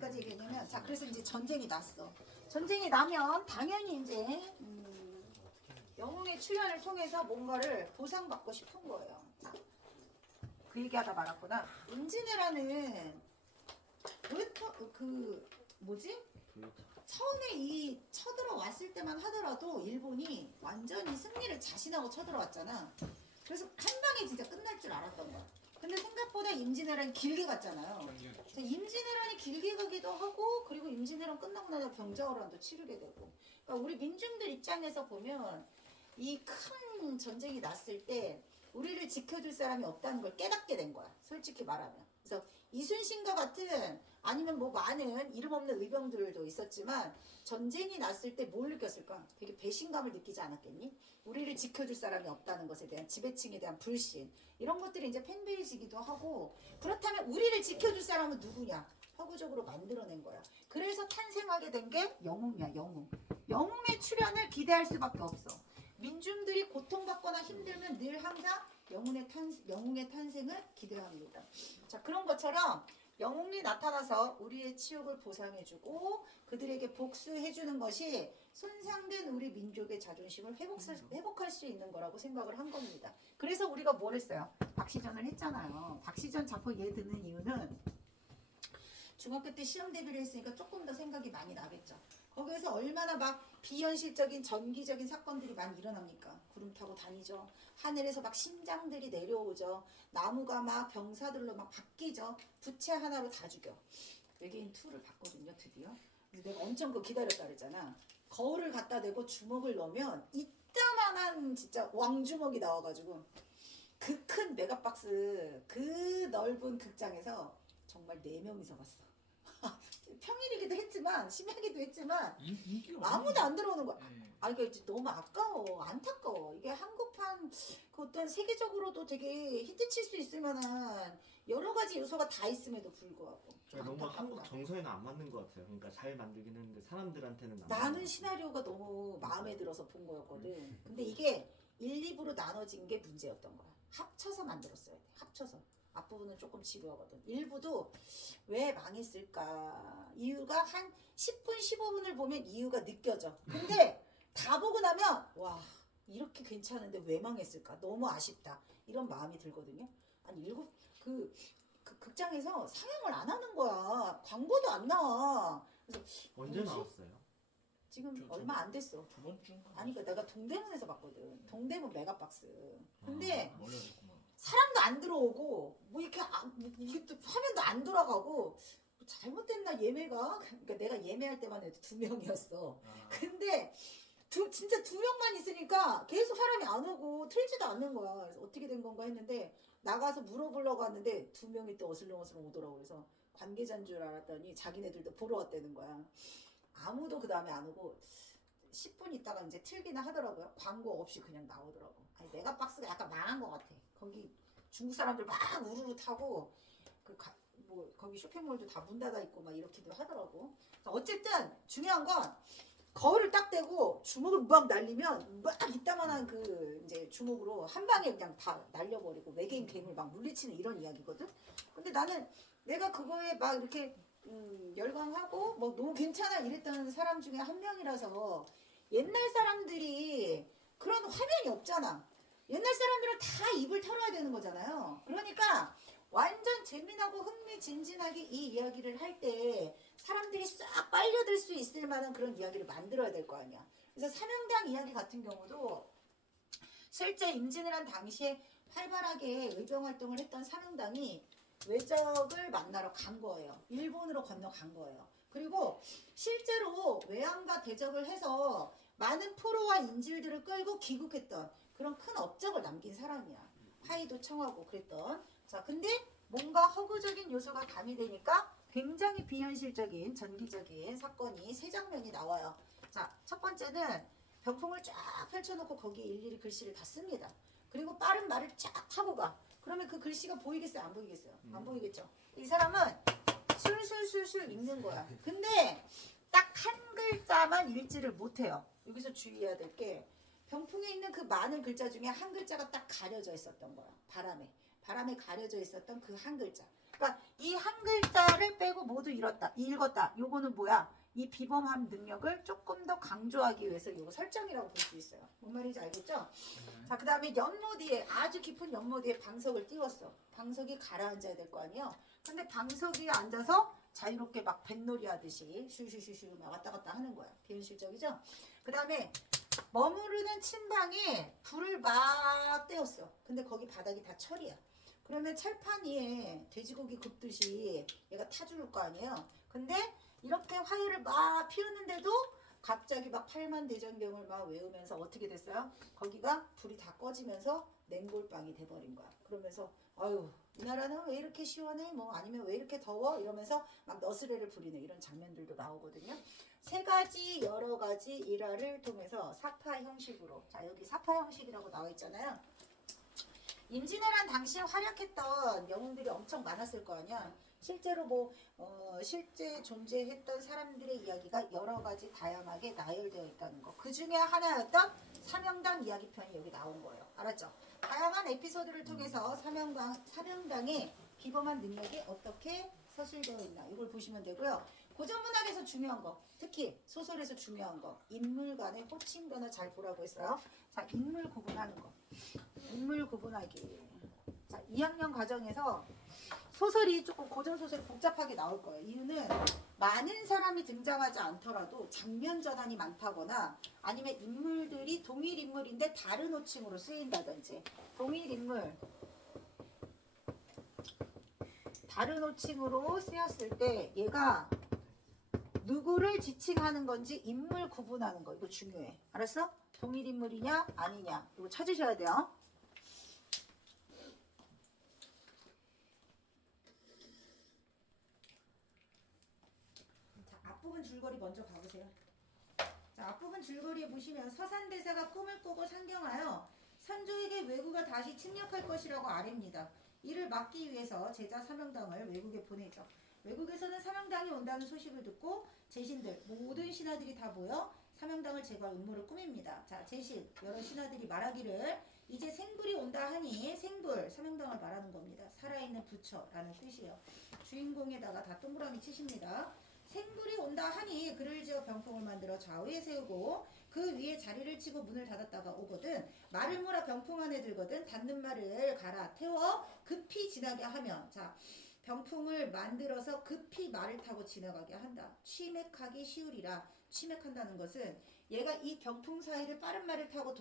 어디까지 얘기했냐면, 자, 그래서 이제 전쟁이 났어. 전쟁이 나면 당연히 이제 영웅의 출현을 통해서 뭔가를 보상받고 싶은 거예요. 자, 그 얘기하다 말았구나. 임진왜란은 그 뭐지? 처음에 이 쳐들어왔을 때만 하더라도 일본이 완전히 승리를 자신하고 쳐들어왔잖아. 그래서 한 방에 진짜 끝날 줄 알았던 거야. 근데 생각보다 임진왜란이 길게 갔잖아요. 임진왜란이 길게 가기도 하고, 그리고 임진왜란 끝나고 나서 병자호란도 치르게 되고. 그러니까 우리 민중들 입장에서 보면 이 큰 전쟁이 났을 때 우리를 지켜줄 사람이 없다는 걸 깨닫게 된 거야. 솔직히 말하면. 그래서 이순신과 같은, 아니면 뭐 많은 이름 없는 의병들도 있었지만, 전쟁이 났을 때 뭘 느꼈을까? 되게 배신감을 느끼지 않았겠니? 우리를 지켜줄 사람이 없다는 것에 대한, 지배층에 대한 불신, 이런 것들이 이제 팬베이지기도 하고. 그렇다면 우리를 지켜줄 사람은 누구냐? 허구적으로 만들어낸 거야. 그래서 탄생하게 된 게 영웅이야. 영웅의 출현을 기대할 수밖에 없어. 민중들이 고통받거나 힘들면 늘 항상 영웅의 탄생을 기대합니다. 자, 그런 것처럼 영웅이 나타나서 우리의 치욕을 보상해주고 그들에게 복수해주는 것이 손상된 우리 민족의 자존심을 회복할 수 있는 거라고 생각을 한 겁니다. 그래서 우리가 뭘 했어요? 박시전을 했잖아요. 박시전 자꾸 얘 드는 이유는, 중학교 때 시험 대비를 했으니까 조금 더 생각이 많이 나겠죠. 거기에서 얼마나 막 비현실적인 전기적인 사건들이 많이 일어납니까? 구름 타고 다니죠. 하늘에서 막 심장들이 내려오죠. 나무가 막 병사들로 막 바뀌죠. 부채 하나로 다 죽여. 외계인 2를 봤거든요, 드디어. 그래서 내가 엄청 기다렸다 그랬잖아. 거울을 갖다 대고 주먹을 넣으면 이따만한 진짜 왕주먹이 나와가지고, 그 큰 메가박스, 그 넓은 극장에서 정말 4명이서 봤어. 평일이기도 했지만, 심야기도 했지만 아무도 안 들어오는 거야. 이게 너무 아까워, 안타까워. 이게 한국판 그 어떤 세계적으로도 되게 히트칠 수 있을 만한 여러 가지 요소가 다 있음에도 불구하고 너무 한국 정서에는 안 맞는 것 같아요. 그러니까 잘 만들긴 했는데 사람들한테는 안 나는 맞는 시나리오가 너무 마음에 들어서 본 거였거든. 근데 이게 1, 2부로 나눠진 게 문제였던 거야. 합쳐서 만들었어야 돼. 합쳐서. 앞부분은 조금 지루하거든. 1부도 왜 망했을까? 이유가 한 10분, 15분을 보면 이유가 느껴져. 근데 다 보고 나면 와, 이렇게 괜찮은데 왜 망했을까? 너무 아쉽다. 이런 마음이 들거든요. 아니, 그 극장에서 상영을 안 하는 거야. 광고도 안 나와. 그래서 언제 뭐지? 나왔어요? 지금 얼마 안 됐어. 저번 주 아니, 그러니까 내가 동대문에서 봤거든. 동대문 메가박스. 근데 멀어졌구만. 사람도 안 들어오고, 뭐 이렇게 이게 또 화면도 안 돌아가고, 뭐 잘못됐나 예매가? 그러니까 내가 예매할 때만 해도 2명이었어. 근데 진짜 2명만 있으니까 계속 사람이 안 오고 틀지도 않는 거야. 그래서 어떻게 된 건가 했는데 나가서 물어보려고 왔는데 2명이 또 어슬렁어슬렁 오더라고. 그래서 관계자인 줄 알았더니 자기네들도 보러 왔다는 거야. 아무도 그 다음에 안 오고 10분 있다가 이제 틀기는 하더라고요. 광고 없이 그냥 나오더라고. 아니, 메가박스가 약간 망한 것 같아. 거기 중국 사람들 막 우르르 타고 거기 쇼핑몰도 다 문 닫아 있고 막 이렇게도 하더라고. 어쨌든 중요한 건 거울을 딱 대고 주먹을 막 날리면 막 이따만한 그 이제 주먹으로 한 방에 그냥 다 날려버리고 외계인 괴물 막 물리치는 이런 이야기거든. 근데 나는 내가 그거에 막 이렇게 열광하고 뭐 너무 괜찮아 이랬던 사람 중에 한 명이라서, 옛날 사람들이 그런 화면이 없잖아. 옛날 사람들은 다 입을 털어야 되는 거잖아요. 그러니까 완전 재미나고 흥미진진하게 이 이야기를 할 때 사람들이 싹 빨려들 수 있을 만한 그런 이야기를 만들어야 될 거 아니야. 그래서 사명당 이야기 같은 경우도 실제 임진왜란 당시에 활발하게 의병 활동을 했던 사명당이 외적을 만나러 간 거예요. 일본으로 건너간 거예요. 그리고 실제로 외항과 대적을 해서 많은 포로와 인질들을 끌고 귀국했던 그런 큰 업적을 남긴 사람이야. 화의도 청하고 그랬던. 자, 근데 뭔가 허구적인 요소가 가미되니까 굉장히 비현실적인 전기적인 사건이 3장면이 나와요. 자, 첫 번째는 병풍을 쫙 펼쳐놓고 거기에 일일이 글씨를 다 씁니다. 그리고 빠른 말을 쫙 타고 가. 그러면 그 글씨가 보이겠어요? 안 보이겠어요? 안 보이겠죠? 이 사람은 술술술술 읽는 거야. 근데 딱 한 글자만 읽지를 못해요. 여기서 주의해야 될 게, 병풍에 있는 그 많은 글자 중에 한 글자가 딱 가려져 있었던 거야. 바람에 가려져 있었던 그 한 글자. 그러니까 이 한 글자를 빼고 모두 읽었다. 요거는 뭐야? 이 비범함 능력을 조금 더 강조하기 위해서 요거 설정이라고 볼 수 있어요. 뭔 말인지 알겠죠? 자, 그 다음에 연모 뒤에 아주 깊은 연모 뒤에 방석을 띄웠어. 방석이 가라앉아야 될 거 아니에요? 근데 방석이 앉아서 자유롭게 막 뱃놀이 하듯이 슈슈슈슈 막 왔다 갔다 하는 거야. 비현실적이죠? 그 다음에 머무르는 침방에 불을 막 떼었어. 근데 거기 바닥이 다 철이야. 그러면 철판 위에 돼지고기 굽듯이 얘가 타줄 거 아니에요? 근데 이렇게 화해를 막 피웠는데도 갑자기 막 팔만대장경을 막 외우면서 어떻게 됐어요? 거기가 불이 다 꺼지면서 냉골방이 돼버린 거야. 그러면서 아유 이 나라는 왜 이렇게 시원해? 뭐 아니면 왜 이렇게 더워? 이러면서 막 너스레를 부리는 이런 장면들도 나오거든요. 세 가지 여러 가지 일화를 통해서 사파 형식으로, 자 여기 사파 형식이라고 나와 있잖아요. 임진왜란 당시에 활약했던 영웅들이 엄청 많았을 거 아니야. 실제로 뭐 실제 존재했던 사람들의 이야기가 여러 가지 다양하게 나열되어 있다는 거. 그 중에 하나였던 사명당 이야기편이 여기 나온 거예요. 알았죠? 다양한 에피소드를 통해서 사명당의 비범한 능력이 어떻게 서술되어 있나 이걸 보시면 되고요. 고전문학에서 중요한 거, 특히 소설에서 중요한 거, 인물 간의 호칭 변화 잘 보라고 했어요. 자, 인물 구분하는 거. 인물 구분하기. 자, 2학년 과정에서 소설이 조금 고전소설이 복잡하게 나올 거예요. 이유는 많은 사람이 등장하지 않더라도 장면 전환이 많다거나 아니면 인물들이 동일 인물인데 다른 호칭으로 쓰인다든지 동일 인물 다른 호칭으로 쓰였을 때 얘가 누구를 지칭하는 건지 인물 구분하는 거 이거 중요해. 알았어? 동일 인물이냐 아니냐 이거 찾으셔야 돼요. 앞부분 줄거리 먼저 봐보세요. 자, 앞부분 줄거리에 보시면 서산대사가 꿈을 꾸고 상경하여 선조에게 왜구가 다시 침략할 것이라고 아뢰입니다. 이를 막기 위해서 제자 사명당을 외국에 보내죠. 외국에서는 사명당이 온다는 소식을 듣고 제신들 모든 신하들이 다 모여 사명당을 제거할 음모를 꾸밉니다. 자, 제신 여러 신하들이 말하기를 이제 생불이 온다 하니 생불 사명당을 말하는 겁니다. 살아있는 부처라는 뜻이에요. 주인공에다가 다 동그라미 치십니다. 생불이 온다 하니 그를 지어 병풍을 만들어 좌우에 세우고 그 위에 자리를 치고 문을 닫았다가 오거든 말을 몰아 병풍 안에 들거든 닫는 말을 갈아 태워 급히 지나게 하면 자 병풍을 만들어서 급히 말을 타고 지나가게 한다. 취맥하기 쉬우리라. 취맥한다는 것은 얘가 이 병풍 사이를 빠른 말을 타고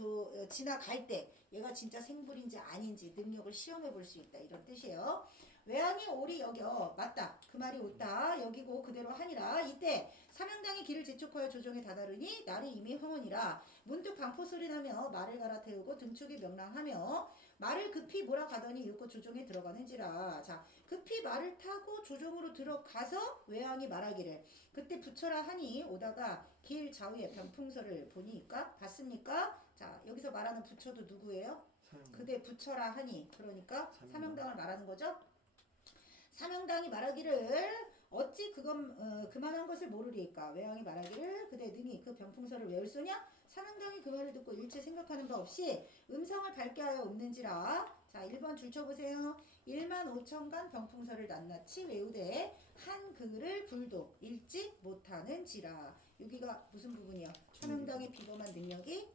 지나갈 때 얘가 진짜 생불인지 아닌지 능력을 시험해 볼 수 있다 이런 뜻이에요. 외왕이 옳이 여겨 맞다 그 말이 옳다 여기고 그대로 하니라. 이때 사명당이 길을 재촉하여 조정에 다다르니 날이 이미 황혼이라. 문득 방포 소리 나며 말을 갈아태우고 등축이 명랑하며 말을 급히 몰아가더니 이윽고 조정에 들어가는지라. 자 급히 말을 타고 조정으로 들어가서 외왕이 말하기를 그때 부처라 하니 오다가 길 좌우에 병풍서를 보니까 봤습니까? 자 여기서 말하는 부처도 누구예요? 그대 부처라 하니 그러니까 사명당을 말하는 거죠. 사명당이 말하기를 어찌 그만한 것을 모르리까. 외왕이 말하기를 그대 능히 그 병풍서를 외울 소냐. 사명당이 그 말을 듣고 일체 생각하는 바 없이 음성을 밝게 하여 읊는지라. 자 1번 줄 쳐보세요. 1만 5천간 병풍서를 낱낱이 외우되 한 글을 불도 읽지 못하는지라. 여기가 무슨 부분이요? 사명당의 비범한 능력이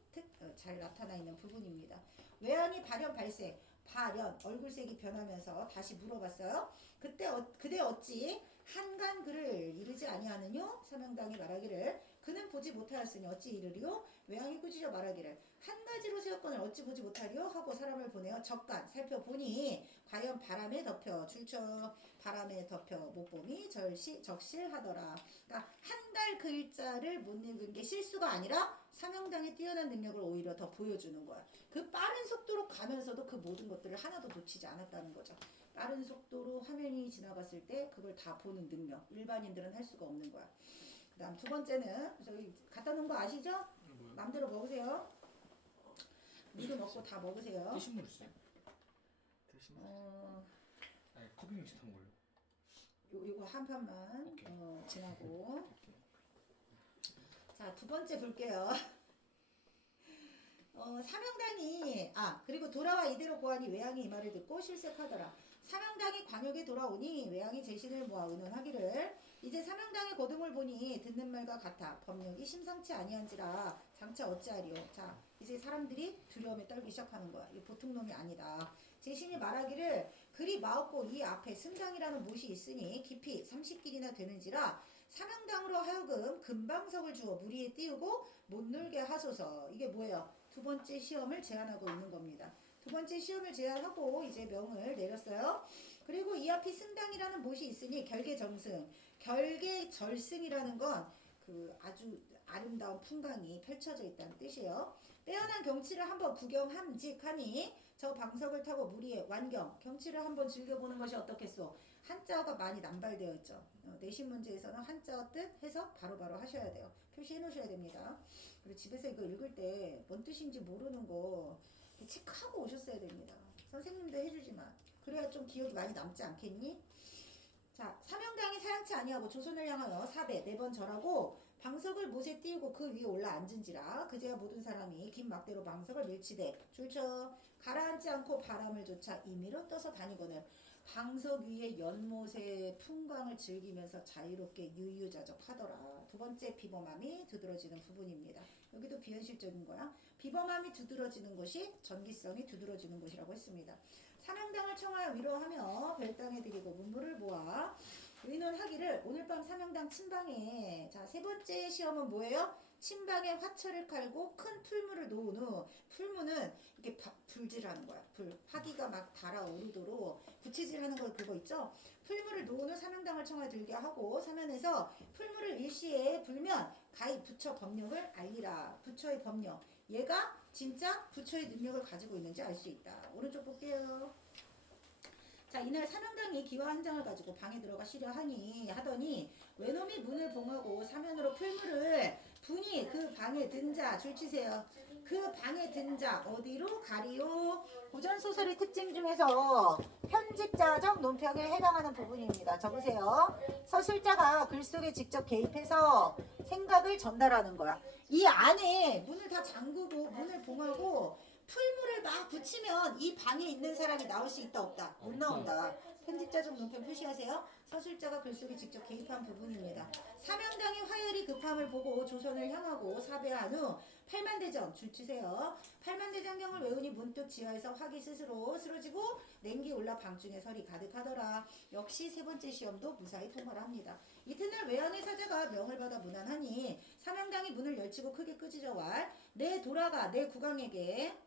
잘 나타나 있는 부분입니다. 외왕이 발현 발생 발현 얼굴색이 변하면서 다시 물어봤어요. 그대 어찌 한간 글을 이르지 아니하느뇨? 사명당이 말하기를 그는 보지 못하였으니 어찌 이르리요? 외왕이 꾸짖어 말하기를 한 가지로 세웠건을 어찌 보지 못하리요? 하고 사람을 보내어 적간 살펴보니 과연 바람에 덮여 줄쳐 바람에 덮여 못봄이 적실하더라. 그러니까 한 달 글자를 못 읽은 게 실수가 아니라 사명당의 뛰어난 능력을 오히려 더 보여주는 거야. 그 빠른 속도로 가면서도 그 모든 것들을 하나도 놓치지 않았다는 거죠. 빠른 속도로 화면이 지나갔을 때 그걸 다 보는 능력. 일반인들은 할 수가 없는 거야. 그 다음 두 번째는 저기 갖다 놓은 거 아시죠? 맘대로 먹으세요. 미리 먹고 다 먹으세요. 뜨신물 있어요? 드시면 아니 커피 믹스 탄 걸로. 요거 한 판만 지나고. 자, 두 번째 볼게요. 사명당이 그리고 돌아와 이대로 고하니 외왕이 이 말을 듣고 실색하더라. 사명당이 광역에 돌아오니 외왕이 제신을 모아 의논하기를 이제 사명당의 거둥을 보니 듣는 말과 같아 법령이 심상치 아니한지라 장차 어찌하리요. 자, 이제 사람들이 두려움에 떨기 시작하는 거야. 이 보통 놈이 아니다. 제신이 말하기를 그리 마옵고 이 앞에 승당이라는 못이 있으니 깊이 30길이나 되는지라 사명당으로 하여금 금방석을 주어 무리에 띄우고 못 놀게 하소서. 이게 뭐예요? 두 번째 시험을 제안하고 있는 겁니다. 두 번째 시험을 제안하고 이제 명을 내렸어요. 그리고 이 앞이 승당이라는 못이 있으니 결계정승, 결계절승이라는 건 그 아주 아름다운 풍광이 펼쳐져 있다는 뜻이에요. 빼어난 경치를 한번 구경함직하니 저 방석을 타고 무리의 완경, 경치를 한번 즐겨보는 것이 어떻겠소? 한자어가 많이 남발되어 있죠. 내신 문제에서는 한자어 뜻 해서 바로바로 하셔야 돼요. 표시해 놓으셔야 됩니다. 그리고 집에서 이거 읽을 때 뭔 뜻인지 모르는 거 체크하고 오셨어야 됩니다. 선생님도 해주지만 그래야 좀 기억이 많이 남지 않겠니? 자, 사명당이 사양치 아니하고 조선을 향하여 사배 4번 절하고 방석을 못에 띄우고 그 위에 올라 앉은지라 그제야 모든 사람이 긴 막대로 방석을 밀치되 줄쳐 가라앉지 않고 바람을 조차 임의로 떠서 다니거늘 방석 위에 연못의 풍광을 즐기면서 자유롭게 유유자적하더라. 두 번째 비범함이 두드러지는 부분입니다. 여기도 비현실적인 거야. 비범함이 두드러지는 것이 전기성이 두드러지는 것이라고 했습니다. 사명당을 청하여 위로하며 별당에 드리고 문물을 모아 의논하기를 오늘 밤 사명당 침방에 자, 세 번째 시험은 뭐예요? 침방에 화철을 깔고 큰 풀무를 놓은 후 풀무는 이렇게 불질하는 거야. 화기가 막 달아오르도록 부채질하는 거 그거 있죠? 풀무를 놓은 후 사명당을 청하여 들게 하고 사면에서 풀무를 일시에 불면 가히 부처 법령을 알리라. 부처의 법령. 얘가 진짜 부처의 능력을 가지고 있는지 알 수 있다. 오른쪽 볼게요. 자, 이날 사명당이 기와 한 장을 가지고 방에 들어가 쉬려 하더니 외놈이 문을 봉하고 사면으로 풀무를 분이 그 방에 든 자 줄치세요. 그 방에 든 자 어디로 가리요? 고전소설의 특징 중에서 편집자적 논평에 해당하는 부분입니다. 적으세요. 서술자가 글 속에 직접 개입해서 생각을 전달하는 거야. 이 안에 문을 다 잠그고 문을 봉하고 풀무를 막 붙이면 이 방에 있는 사람이 나올 수 있다 없다? 못 나온다. 편집자적 논평 표시하세요. 서술자가 글 속에 직접 개입한 부분입니다. 사명당이 화열이 급함을 보고 조선을 향하고 사배한 후 팔만대전 줄치세요. 팔만대장경을 외우니 문득 지하에서 화기 스스로 쓰러지고 냉기 올라 방중에 설이 가득하더라. 역시 세 번째 시험도 무사히 통과를 합니다. 이튿날 외왕의 사자가 명을 받아 문안하니 사명당이 문을 열치고 크게 끄지저왈 내 돌아가 내 국왕에게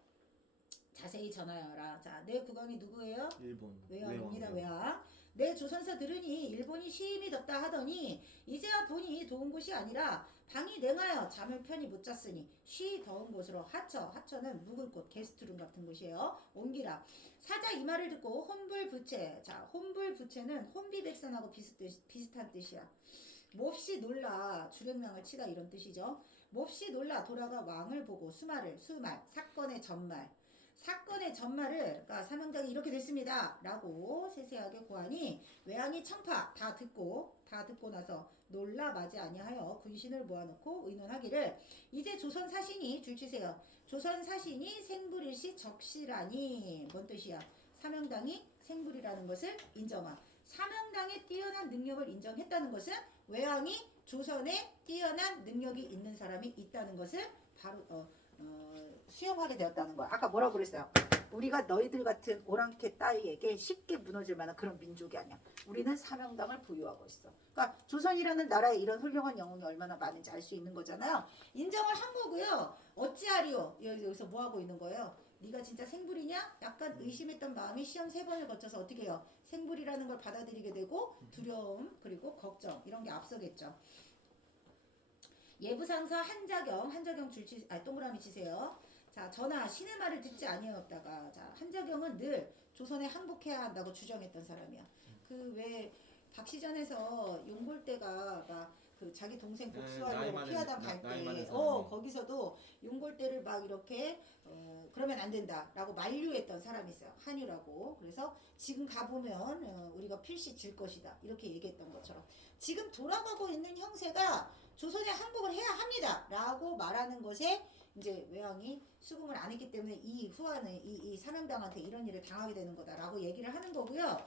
자세히 전하여라. 자, 내 국왕이 누구예요? 일본 외왕입니다. 외왕. 내 조선사 들으니 일본이 시임이 덥다 하더니 이제야 보니 더운 곳이 아니라 방이 냉하여 잠을 편히 못 잤으니 쉬 더운 곳으로 하처는 묵을 곳 게스트룸 같은 곳이에요. 옮기라. 사자 이 말을 듣고 혼불부채. 자, 혼불부채는 혼비백산하고 비슷한 뜻이야. 몹시 놀라 주랭랑을 치다 이런 뜻이죠. 몹시 놀라 돌아가 왕을 보고 수말 사건의 전말을 그러니까 사명당이 이렇게 됐습니다 라고 세세하게 고하니 외왕이 청파 다 듣고 나서 놀라 마지 아니하여 군신을 모아놓고 의논하기를 이제 조선 사신이 줄치세요. 조선 사신이 생불일시 적시라니 뭔 뜻이야? 사명당이 생불이라는 것을 인정함. 사명당의 뛰어난 능력을 인정했다는 것은 외왕이 조선에 뛰어난 능력이 있는 사람이 있다는 것을 바로 수용하게 되었다는 거야. 아까 뭐라고 그랬어요? 우리가 너희들 같은 오랑캐 따위에게 쉽게 무너질 만한 그런 민족이 아니야. 우리는 사명당을 보유하고 있어. 그러니까 조선이라는 나라에 이런 훌륭한 영웅이 얼마나 많은지 알 수 있는 거잖아요. 인정을 한 거고요. 어찌하리요? 여기서 뭐 하고 있는 거예요? 네가 진짜 생불이냐? 약간 의심했던 마음이 시험 3번을 거쳐서 어떻게 해요? 생불이라는 걸 받아들이게 되고 두려움 그리고 걱정 이런 게 앞서겠죠. 예부상사 한자경 동그라미 치세요. 자, 전하 신의 말을 듣지 아니하였다가 자, 한자경은 늘 조선에 항복해야 한다고 주장했던 사람이야. 그 왜 박시전에서 용골대가 막 그 자기 동생 복수하려고 피하다 갈 때 거기서도 용골대를 막 이렇게 그러면 안 된다라고 만류했던 사람이 있어요. 한유라고. 그래서 지금 가보면 우리가 필시 질 것이다 이렇게 얘기했던 것처럼 지금 돌아가고 있는 형세가 조선에 항복을 해야 합니다 라고 말하는 것에 이제 외왕이 수긍을 안 했기 때문에 이 후한은 이 사명당한테 이런 일을 당하게 되는 거다라고 얘기를 하는 거고요.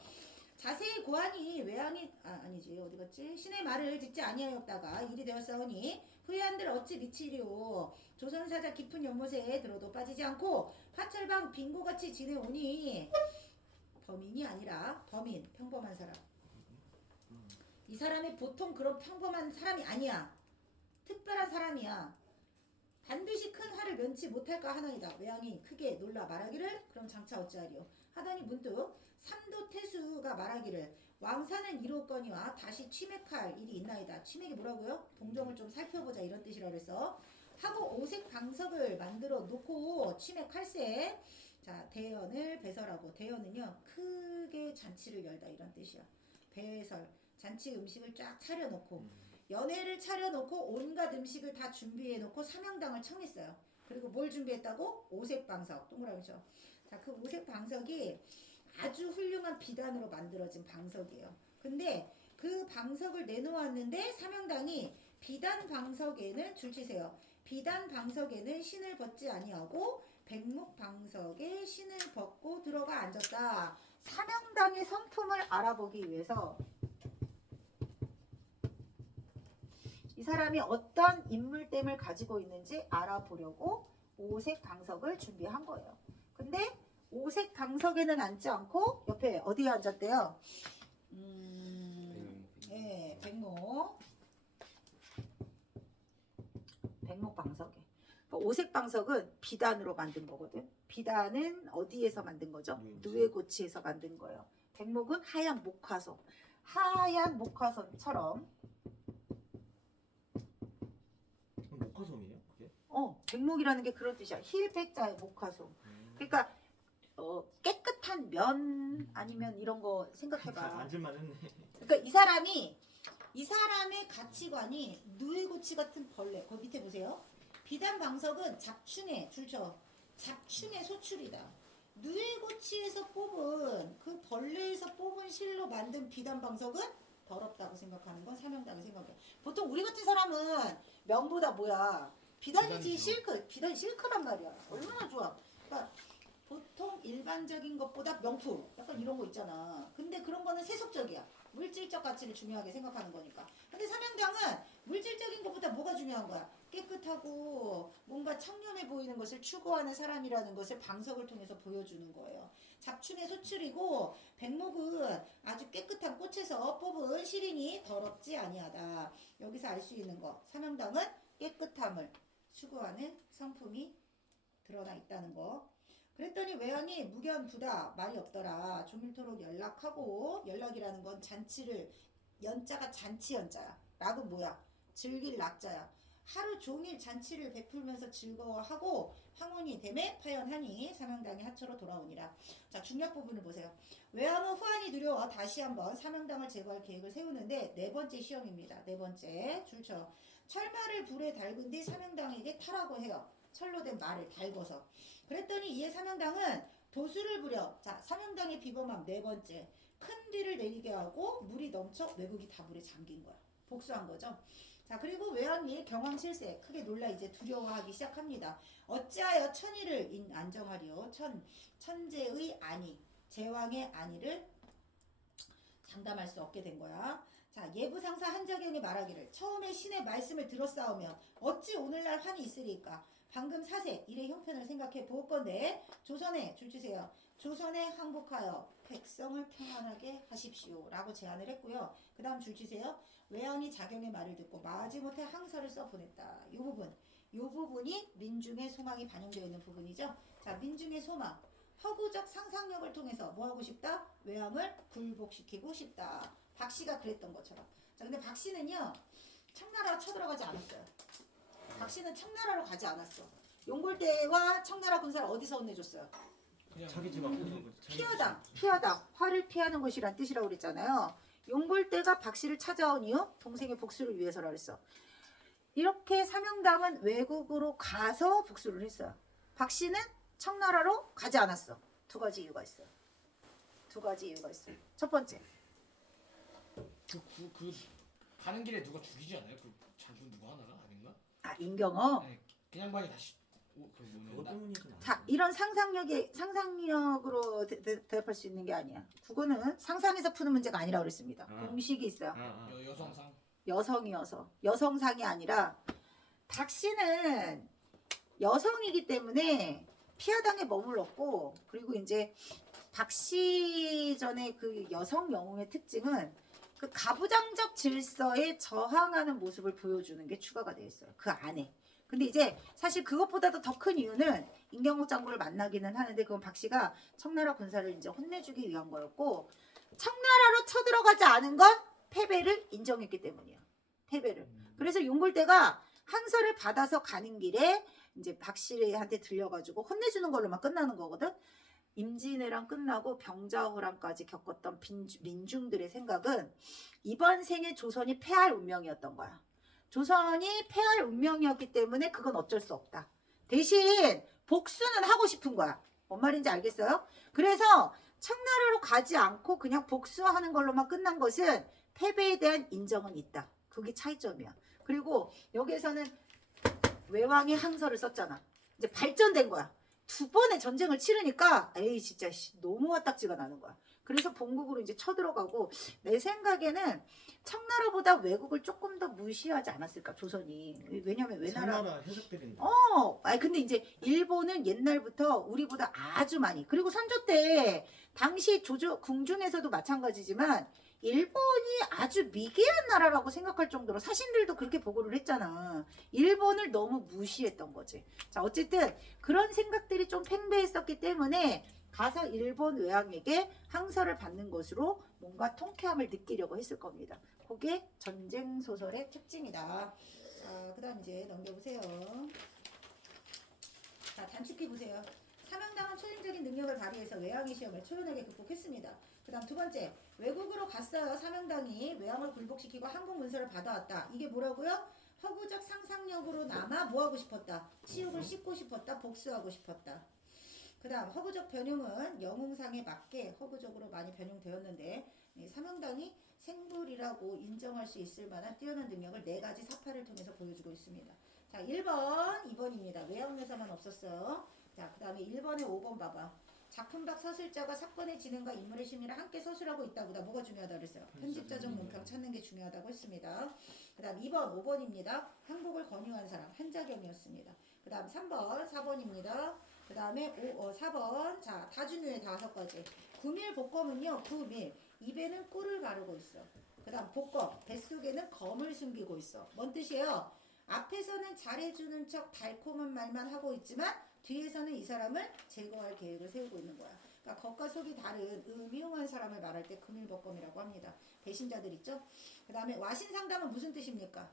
자세히 고하니 외양이 아니지 어디 갔지 신의 말을 듣지 아니하였다가 일이 되었사오니 후회한들 어찌 미치리오. 조선사자 깊은 연못에 들어도 빠지지 않고 화철방 빙고같이 지내오니 범인이 아니라 범인 평범한 사람. 이 사람이 보통 그런 평범한 사람이 아니야. 특별한 사람이야. 반드시 큰 화를 면치 못할까 하나이다. 외양이 크게 놀라 말하기를 그럼 장차 어찌하리요. 하더니 문득 삼도태수가 말하기를 왕사는 이로거니와 다시 취맥할 일이 있나이다. 취맥이 뭐라고요? 동정을 좀 살펴보자 이런 뜻이라 그래서 하고 오색 방석을 만들어 놓고 취맥할세. 자 대연을 배설하고 대연은요 크게 잔치를 열다 이런 뜻이야. 배설 잔치 음식을 쫙 차려놓고 연회를 차려놓고 온갖 음식을 다 준비해놓고 사명당을 청했어요. 그리고 뭘 준비했다고? 오색방석 동그라미죠. 자, 그 오색방석이 아주 훌륭한 비단으로 만들어진 방석이에요. 근데 그 방석을 내놓았는데 사명당이 비단 방석에는 줄치세요. 비단 방석에는 신을 벗지 아니하고 백목 방석에 신을 벗고 들어가 앉았다. 사명당의 성품을 알아보기 위해서 이 사람이 어떤 인물됨을 가지고 있는지 알아보려고 오색 방석을 준비한 거예요. 근데 오색 방석에는 앉지 않고 옆에 어디에 앉았대요? 네, 백목 방석에. 그러니까 오색 방석은 비단으로 만든 거거든. 비단은 어디에서 만든 거죠? 누에고치에서 만든 거예요. 백목은 하얀 목화솜. 하얀 목화솜처럼 목화솜이에요? 그게? 백목이라는 게 그런 뜻이야. 힐백자의 목화솜. 그러니까 깨끗한 면 아니면 이런 거 생각해봐. 앉을만 했네. 그러니까 이 사람의 가치관이 누에고치 같은 벌레. 거기 밑에 보세요. 비단 방석은 잡충의 줄쳐. 잡충의 소출이다. 누에고치에서 뽑은 그 벌레에서 뽑은 실로 만든 비단 방석은 더럽다고 생각하는 건 사명당의 생각이야. 보통 우리 같은 사람은 면보다 뭐야? 비단이지. 실크. 비단이 실크란 말이야. 얼마나 좋아. 그러니까 보통 일반적인 것보다 명품 약간 이런 거 있잖아. 근데 그런 거는 세속적이야. 물질적 가치를 중요하게 생각하는 거니까. 근데 사명당은 물질적인 것보다 뭐가 중요한 거야? 깨끗하고 뭔가 청렴해 보이는 것을 추구하는 사람이라는 것을 방석을 통해서 보여주는 거예요. 잡충의 소출이고 백목은 아주 깨끗한 꽃에서 뽑은 실이니 더럽지 아니하다. 여기서 알 수 있는 거. 사명당은 깨끗함을 추구하는 성품이 드러나 있다는 거. 그랬더니 외양이 무견부다 말이 없더라. 조밀토록 연락하고 연락이라는 건 잔치를 연자가 잔치 연자야. 락은 뭐야? 즐길 락자야. 하루 종일 잔치를 베풀면서 즐거워하고 황혼이 됨에 파연하니 사명당의 하처로 돌아오니라. 자 중요한 부분을 보세요. 외양은 후한이 두려워 다시 한번 사명당을 제거할 계획을 세우는데 네 번째 시험입니다. 네 번째 줄쳐. 철말을 불에 달군 뒤 사명당에게 타라고 해요. 철로 된 말을 달궈서. 그랬더니 이에 사명당은 도수를 부려. 자 사명당의 비범함 네 번째. 큰 뒤를 내리게 하고 물이 넘쳐 외국이 다 물에 잠긴 거야. 복수한 거죠. 자 그리고 외양이 경황실세 크게 놀라 이제 두려워하기 시작합니다. 어찌하여 천의를 안정하리요. 천재의 안위 제왕의 안위를 장담할 수 없게 된 거야. 자 예부상사 한자경이 말하기를 처음에 신의 말씀을 들었사오면 어찌 오늘날 환이 있으리까. 방금 사세 일의 형편을 생각해 보건대 조선에 줄주세요. 조선에 항복하여 백성을 평안하게 하십시오 라고 제안을 했고요. 그 다음 줄주세요. 외양이 자경의 말을 듣고 마지못해 항서를 써 보냈다. 이 부분이 민중의 소망이 반영되어 있는 부분이죠. 자 민중의 소망 허구적 상상력을 통해서 뭐 하고 싶다? 외양을 굴복시키고 싶다. 박씨가 그랬던 것처럼. 자 근데 박씨는요 청나라 쳐들어가지 않았어요. 박씨는 청나라로 가지 않았어. 용골대와 청나라 군사를 어디서 혼내줬어요? 자기 집 앞에 있는 거지. 피하다. 화를 피하는 것이란 뜻이라고 그랬잖아요. 용골대가 박씨를 찾아온 이유 동생의 복수를 위해서라 그랬어. 이렇게 사명당은 외국으로 가서 복수를 했어요. 박씨는 청나라로 가지 않았어. 두 가지 이유가 있어요. 첫 번째. 그 가는 길에 누가 죽이지 않아요? 그 장군 누구 하나가 아닌가? 아 임경어. 네, 그 양반이 다시 그게 그것 뭐냐? 때문이진 않아요. 자, 이런 상상력으로 대답할 수 있는 게 아니야. 국어는 상상해서 푸는 문제가 아니라고 그랬습니다. 아. 공식이 있어요. 여성상. 여성이어서 여성상이 아니라 박 씨는 여성이기 때문에 피하당에 머물렀고, 그리고 이제 박 씨 전에 그 여성 영웅의 특징은 그 가부장적 질서에 저항하는 모습을 보여주는 게 추가가 되어 있어요. 그 안에. 근데 이제 사실 그것보다도 더 큰 이유는 임경옥 장군을 만나기는 하는데, 그건 박 씨가 청나라 군사를 이제 혼내주기 위한 거였고, 청나라로 쳐들어가지 않은 건 패배를 인정했기 때문이에요. 패배를. 그래서 용골대가 항서를 받아서 가는 길에 이제 박 씨한테 들려가지고 혼내주는 걸로만 끝나는 거거든. 임진왜란 끝나고 병자호란까지 겪었던 민중들의 생각은 이번 생에 조선이 패할 운명이었던 거야. 조선이 패할 운명이었기 때문에 그건 어쩔 수 없다. 대신 복수는 하고 싶은 거야. 뭔 말인지 알겠어요? 그래서 청나라로 가지 않고 그냥 복수하는 걸로만 끝난 것은 패배에 대한 인정은 있다. 그게 차이점이야. 그리고 여기에서는 외왕의 항서를 썼잖아. 이제 발전된 거야. 두 번의 전쟁을 치르니까 에이 진짜 너무 화딱지가 나는 거야. 그래서 본국으로 이제 쳐들어가고, 내 생각에는 청나라보다 외국을 조금 더 무시하지 않았을까, 조선이. 왜냐면 외나라. 청나라 해적들인데. 아니 근데 이제 일본은 옛날부터 우리보다 아주 많이, 그리고 선조 때 당시 궁중에서도 마찬가지지만 일본이 아주 미개한 나라라고 생각할 정도로 사신들도 그렇게 보고를 했잖아. 일본을 너무 무시했던 거지. 자, 어쨌든 그런 생각들이 좀 팽배했었기 때문에 가서 일본 외왕에게 항서를 받는 것으로 뭔가 통쾌함을 느끼려고 했을 겁니다. 그게 전쟁 소설의 특징이다. 자, 그 다음 이제 넘겨보세요. 자, 단축키 보세요. 사명당은 초인적인 능력을 발휘해서 외왕의 시험을 초연하게 극복했습니다. 그 다음 두 번째, 외국으로 갔어요. 사명당이 외왕을 굴복시키고 한국 문서를 받아왔다. 이게 뭐라고요? 허구적 상상력으로나마 뭐하고 싶었다? 치욕을 씻고 싶었다. 복수하고 싶었다. 그 다음 허구적 변형은 영웅상에 맞게 허구적으로 많이 변형되었는데, 사명당이 생불이라고 인정할 수 있을 만한 뛰어난 능력을 4가지 사파를 통해서 보여주고 있습니다. 자, 1번, 2번입니다. 외왕묘사만 없었어요. 자, 그 다음에 1번에 5번 봐봐. 작품 밖 서술자가 사건의 진행과 인물의 심리를 함께 서술하고 있다보다 뭐가 중요하다고 그랬어요? 편집자적 문평 찾는 게 중요하다고 했습니다. 그 다음 2번, 5번입니다. 항복을 권유한 사람, 한자경이었습니다. 그 다음 3번, 4번입니다. 그 다음에 4번. 자, 다준유의 5가지. 구밀 복검은요, 구밀. 입에는 꿀을 바르고 있어. 그 다음 복검. 뱃속에는 검을 숨기고 있어. 뭔 뜻이에요? 앞에서는 잘해주는 척 달콤한 말만 하고 있지만 뒤에서는 이 사람을 제거할 계획을 세우고 있는 거야. 그러니까 겉과 속이 다른 음흉한 사람을 말할 때 금일복검이라고 합니다. 배신자들 있죠? 그 다음에 와신상담은 무슨 뜻입니까?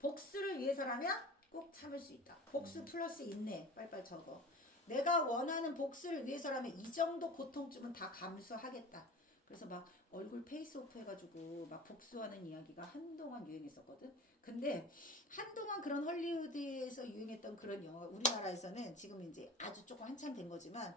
복수를 위해서라면 꼭 참을 수 있다. 복수 플러스 인내. 빨리빨리 적어. 내가 원하는 복수를 위해서라면 이 정도 고통쯤은 다 감수하겠다. 그래서 막 얼굴 페이스오프 해가지고 막 복수하는 이야기가 한동안 유행했었거든. 근데 한동안 그런 헐리우드에서 유행했던 그런 영화, 우리나라에서는 지금 이제 아주 조금 한참 된 거지만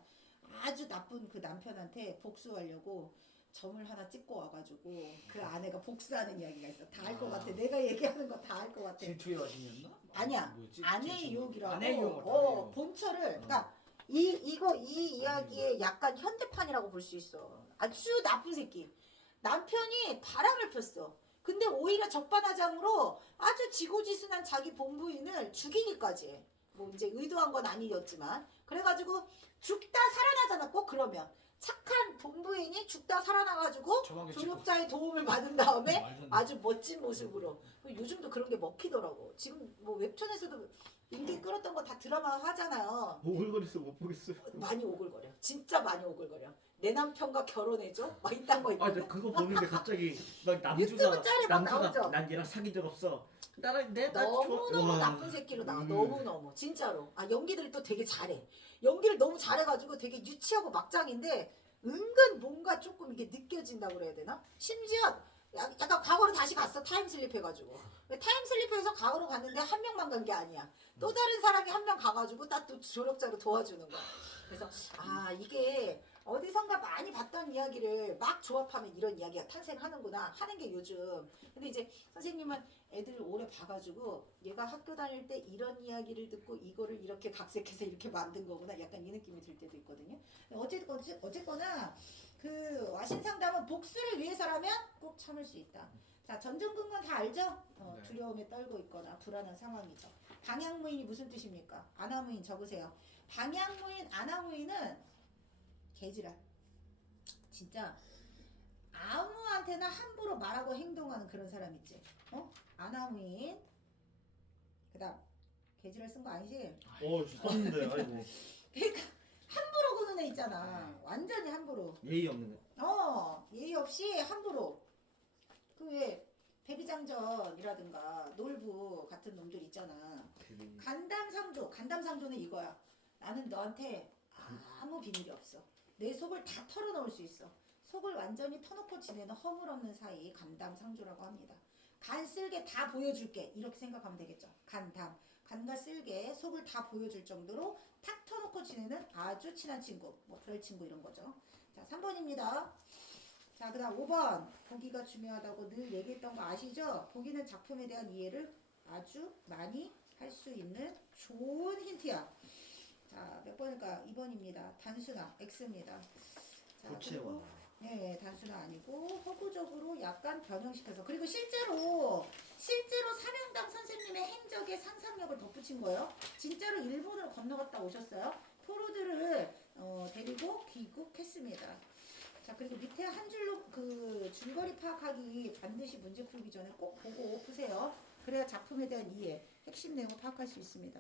아주 나쁜 그 남편한테 복수하려고 점을 하나 찍고 와가지고 그 아내가 복수하는 이야기가 있어. 다 알 것 같아. 내가 얘기하는 거 다 알 것 같아. 질투의 여신이었나? 아니야. 뭐였지? 아내의 유혹이라고. 아내의 유혹. 본처를. 그러니까 이 이야기의 약간 현대판이라고 볼 수 있어. 아주 나쁜 새끼. 남편이 바람을 폈어. 근데 오히려 적반하장으로 아주 지고지순한 자기 본부인을 죽이기까지. 뭐 이제 의도한 건 아니었지만. 그래가지고 죽다 살아나잖아. 꼭 그러면. 착한 본부인이 죽다 살아나가지고 조력자의 도움을 받은 다음에 아주 멋진 모습으로. 요즘도 그런 게 먹히더라고. 지금 뭐 웹툰에서도 인기 끌었던 거 다 드라마 하잖아요. 오글거려서 못 보겠어요. 많이 오글거려. 진짜 많이 오글거려. 내 남편과 결혼해줘? 막 이딴 거 있고. 아, 나 그거 보는데 갑자기 막 유튜브 짤에 막 나오죠? 남자가 난 얘랑 사귄 적 없어. 나랑 나 너무너무 와. 나쁜 새끼로 나와. 너무너무. 진짜로. 아, 연기들이 또 되게 잘해. 연기를 너무 잘해가지고 되게 유치하고 막장인데 은근 뭔가 조금 이게 느껴진다고 그래야 되나? 심지어 약간 과거로 다시 갔어. 타임슬립 해가지고. 타임슬립해서 과거로 갔는데 한 명만 간 게 아니야. 또 다른 사람이 한 명 가가지고 딱 또 조력자로 도와주는 거야. 그래서 아, 이게 어디선가 많이 봤던 이야기를 막 조합하면 이런 이야기가 탄생하는구나 하는 게 요즘. 근데 이제 선생님은 애들 오래 봐가지고 얘가 학교 다닐 때 이런 이야기를 듣고 이거를 이렇게 각색해서 이렇게 만든 거구나 약간 이 느낌이 들 때도 있거든요. 어쨌거나 그 와신상담은 복수를 위해서라면 꼭 참을 수 있다. 자, 전전근건 다 알죠? 네. 두려움에 떨고 있거나 불안한 상황이죠. 방향무인이 무슨 뜻입니까? 아나무인 적으세요. 방향무인, 아나무인은 개지랄. 진짜 아무한테나 함부로 말하고 행동하는 그런 사람 있지. 아나무인. 그다음 개지랄 쓴 거 아니지? 썼는데 아이고. 그러니까 함부로 구는 애 있잖아. 완전히 함부로. 예의 없는 애. 예의 없이 함부로. 그 왜 배비장전이라든가 놀부 같은 놈들 있잖아. 간담상조는 이거야. 나는 너한테 아무 비밀이 없어. 내 속을 다 털어놓을 수 있어. 속을 완전히 터놓고 지내는 허물없는 사이 간담상조라고 합니다. 간 쓸개 다 보여줄게 이렇게 생각하면 되겠죠. 간과 쓸개 속을 다 보여줄 정도로 탁 터놓고 지내는 아주 친한 친구, 뭐 그럴 친구 이런 거죠. 자, 3번입니다. 자, 그 다음 5번. 보기가 중요하다고 늘 얘기했던 거 아시죠? 보기는 작품에 대한 이해를 아주 많이 할 수 있는 좋은 힌트야. 자, 몇 번일까? 2번입니다. 단순화, X입니다. 자, 구체화. 그리고 네, 단순화 아니고 허구적으로 약간 변형시켜서. 그리고 실제로 사명당 선생님의 행적에 상상력을 덧붙인 거예요. 진짜로 일본으로 건너갔다 오셨어요. 포로들을 데리고 귀국했습니다. 자, 그리고 밑에 한 줄로 그 줄거리 파악하기 반드시 문제 풀기 전에 꼭 보고 푸세요. 그래야 작품에 대한 이해, 핵심 내용을 파악할 수 있습니다.